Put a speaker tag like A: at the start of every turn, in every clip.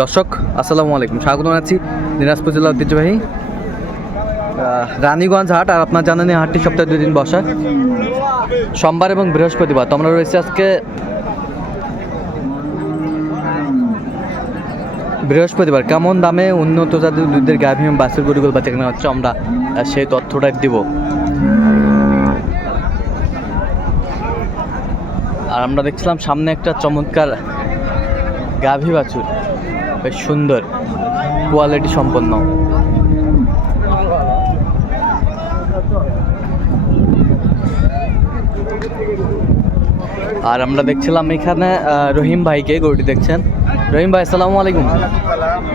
A: দর্শক, আসসালামু আলাইকুম। স্বাগত জানাচ্ছি দিনাজপুর জেলা ঐতিহ্যবাহী রানীগঞ্জ হাট আর আপনার জানেন এই হাটটি সপ্তাহে দুই দিন বসা। সোমবার এবং বৃহস্পতিবার তো আমরা রয়েছে আজকে বৃহস্পতিবার। কেমন দামে উন্নত জাতের দুধের গাভী এবং বাসের গরুগুলো বাচ্চা কেনা হচ্ছে আমরা সেই তথ্যটা দিব। আর আমরা দেখছিলাম সামনে একটা চমৎকার গাভী বাছুর। বেশ সুন্দর কোয়ালিটি সম্পন্ন। আর আমরা দেখছিলাম এখানে রহিম ভাইকে গরুটি দেখছেন? রহিম ভাই আসসালামু আলাইকুম।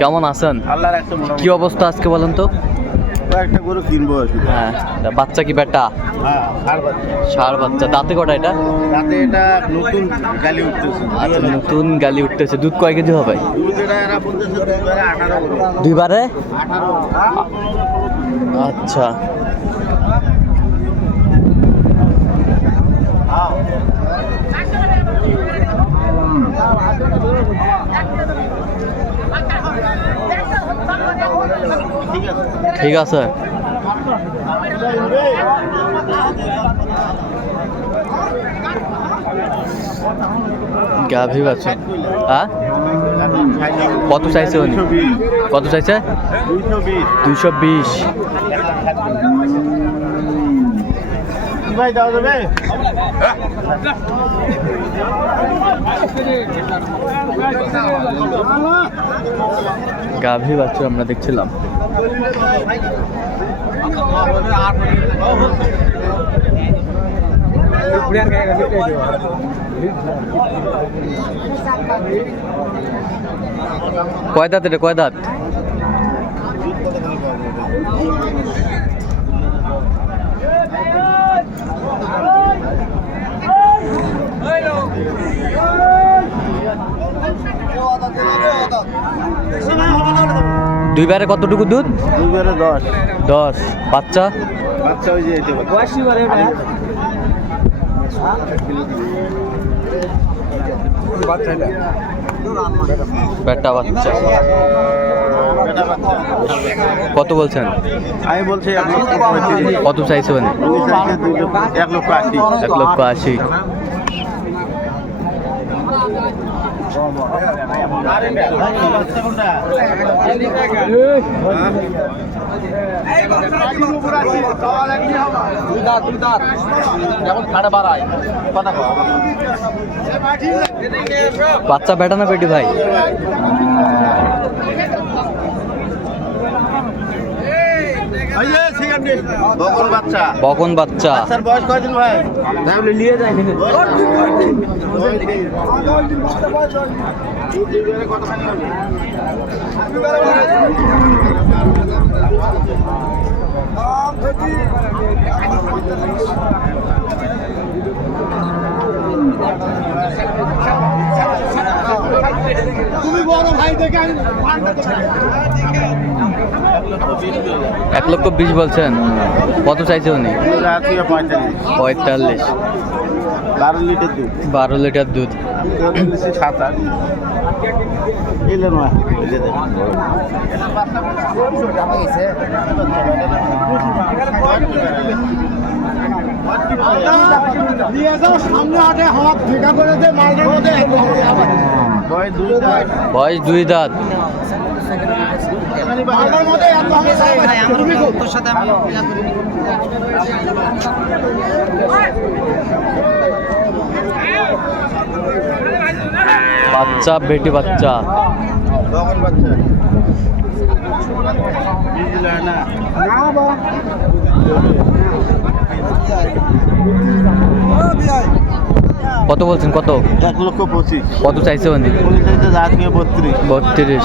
A: কেমন আছেন?
B: আল্লাহর
A: কি অবস্থা আজকে বলেন তো?
B: একটা গরু কিনবো
A: হ্যাঁ বাচ্চা কি বেটা?
B: হ্যাঁ বাচ্চা।
A: ষাড় বাচ্চা। দাঁতে কটা এটা?
B: দাঁতে এটা নতুন গালি উঠতেছে।
A: আচ্ছা নতুন গালি উঠতেছে। দুধ কয় কেজি হবে? দুইবারে আচ্ছা।
B: ঠিক আছে।
A: গাভী আছে হ্যাঁ কত চাইছে উনি? কত চাইছে?
B: দুইশো বিশ। ভাই দাও দেবে
A: গাভী বাছুর আমরা দেখছিলাম। কয় দাঁত এটা? কয় দাঁত? দুইবারে কতটুকু দুধ?
B: দুইবারে দশ।
A: দশ। বাচ্চা?
B: বাচ্চা ওই যে।
A: বেটা বাচ্চা। কত বলছেন?
B: আমি বলছি
A: কত চাইছে
B: দুই লক্ষ এক লক্ষ আশি।
A: এক লক্ষ আশি। বাচ্চা বেটা না বেটি ভাই?
B: বকন বাচ্চা।
A: বকন বাচ্চা।
B: বাচ্চার বয়স কয়দিন ভাই? তাহলে নিয়ে যাই
C: তুমি বড় ভাই দেখে আমি
A: এক লক্ষ বিশ বলছেন। কত চাইছে উনি?
B: পঁয়তাল্লিশ। বারো লিটার দুধ।
A: বারো লিটার দুধ
B: সাত আট
C: নিয়ে যাও সামনে করে দে মধ্যে
B: দুই দাঁত।
A: বাচ্চা বেটি বাচ্চা
B: বাচ্চা
A: কত বলছেন কত?
B: এক লক্ষ পঁচিশ।
A: কত চাইছে উনি
B: উনি চাইছে জাতীয় বত্রিশ।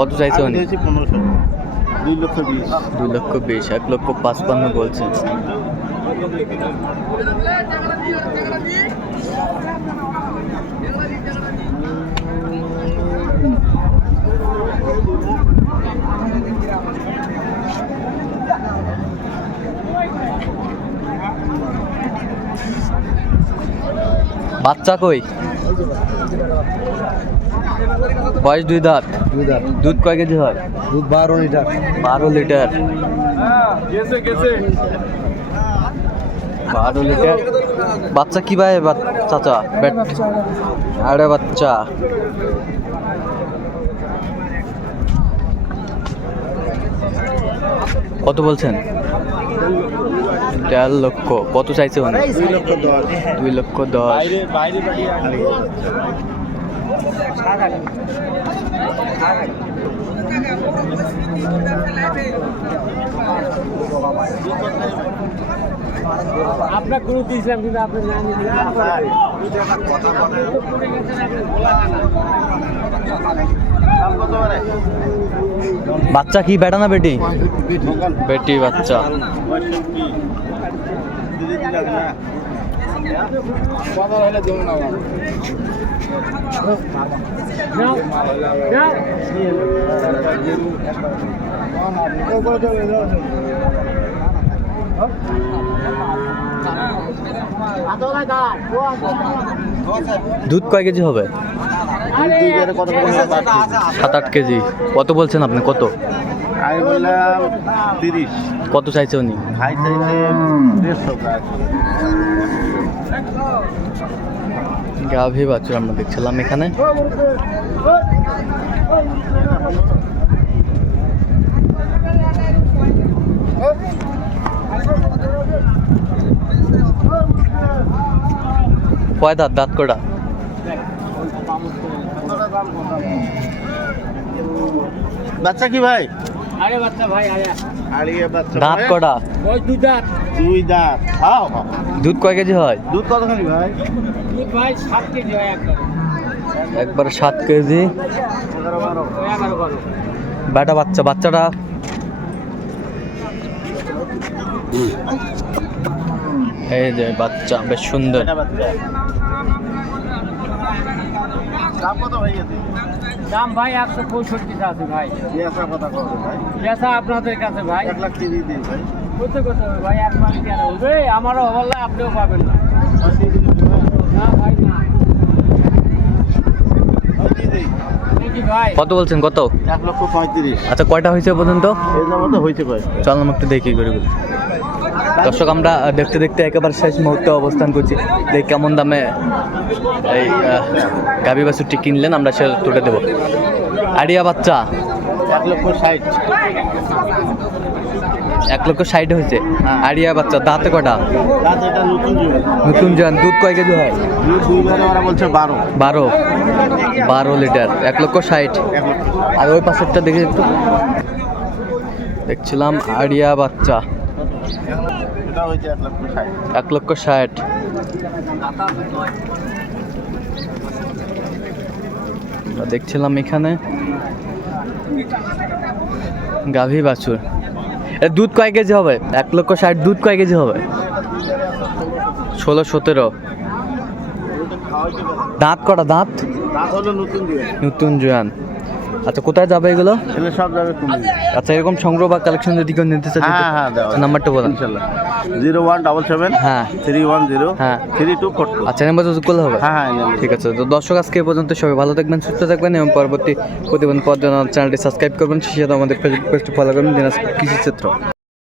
A: কত চাইছে উনি
B: পনেরোশো। দুই লক্ষ বিশ।
A: দুই লক্ষ বিশ এক লক্ষ পাঁচপান্ন বলছে। বাচ্চা কই? বয়স দুই দাঁত।
C: দুই দাঁত।
A: দুধ কয় কেজি হয়?
C: দুধ বারো লিটার।
A: বারো লিটার। বারো লিটার। বাচ্চা কি ভাই? চাচা? আরে বাচ্চা। কত বলছেন? দেড় লক্ষ। কত চাইছে উনি?
B: দুই লক্ষ দশ।
C: আপনার কোনো দিয়েছিলাম কিন্তু আপনার নাম
B: পারে
A: বাচ্চা কি বেটা না বেটি? বেটি বাচ্চা। দুধ কয় কেজি হবে?
B: করে পাচ্ছি
A: সাত আট কেজি। কত বলছেন আপনি? কত?
B: আমি বললাম তিরিশ।
A: কত চাইছে উনি?
B: ভাই চাইছে দেড়শো
A: গাভী বাছুর আমরা দেখছিলাম এখানে। কয় দাঁত? দাঁত কটা
B: বাচ্চা কি ভাই?
C: আরে বাচ্চা ভাই আরে।
B: বাচ্চা
A: দাঁত কটা?
C: ওই দুই দাঁত।
B: দুই দাঁত। খাও।
A: দুধ কয় কেজি হয়?
B: দুধ কতখানি ভাই?
C: দুধ ভাই সাত কেজি হয় একবার।
A: একবার সাত কেজি। বেটা বাচ্চা বাচ্চাটা? এই যে বাচ্চা বেশ সুন্দর।
B: দাম কত ভাই এতে?
C: দাম ভাই একশো পঁয়ষট্টি আছে ভাই।
B: পেঁয়াজা কথা কত ভাই।
C: পেশা আপনাদের কাছে ভাই।
B: এক লাখ কেজি দিই ভাই।
C: হবে ভাই? এক মাস কেন? হবে আমারও হবলে আপনিও পাবেন না।
B: ভাই
C: না? ভাই না।
B: আশি দিই
C: দেখি ভাই।
A: কত বলছেন কত?
B: এক লক্ষ পঁয়ত্রিশ।
A: আচ্ছা কয়টা হয়েছে পর্যন্ত? চল আমরা একটু দেখি করে বলি। দর্শক আমরা দেখতে দেখতে একেবারে শেষ মুহূর্তে অবস্থান করছি। দেখি কেমন দামে এই গাভী বাছুরটি কিনলেন আমরা সে তুলে দেবো। আড়িয়া বাচ্চা।
B: এক লক্ষ ষাট।
A: এক লক্ষ ষাট হয়েছে। আড়িয়া বাচ্চা দাঁতে কটা?
B: নতুন
A: জান দুধ কয় কেজি হয়?
B: বলছে বারো।
A: বারো। বারো লিটার এক লক্ষ ষাট। আর ওই পাশেরটা দেখি একটু। দেখছিলাম আড়িয়া বাচ্চা।
B: এক লক্ষ ষাট।
A: দেখছিলাম এখানে গাভী বাছুর। এ দুধ কয় কেজি হবে? এক লক্ষ ষাট দুধ কয় কেজি হবে? ষোলো সতেরো। দাঁত কটা দাঁত?
B: নতুন
A: জোয়ান। আচ্ছা কোথায় যাবে এগুলো?
B: এগুলো সব যাবে তুমি
A: আচ্ছা এরকম সংগ্রহ বা কালেকশন যদি কেউ নিতে চায়
B: হ্যাঁ হ্যাঁ
A: নাম্বারটা বলেন।
B: ইনশাআল্লাহ জিরো ওয়ান ডাবল সেভেন
A: হ্যাঁ।
B: থ্রি ওয়ান জিরো
A: হ্যাঁ।
B: Three two four two.
A: আচ্ছা নাম্বার যোগ করলে হবে?
B: হ্যাঁ হ্যাঁ
A: ঠিক আছে তো দর্শক আজকে পর্যন্ত সবাই ভালো থাকবেন সুস্থ থাকবেন এবং পরবর্তী প্রতিবেদন পর্যন্ত চ্যানেলটি সাবস্ক্রাইব করবেন সেই সাথে আমাদের ফেসবুক পেজটি ফলো করবেন দিনাজপুর কৃষি ক্ষেত্র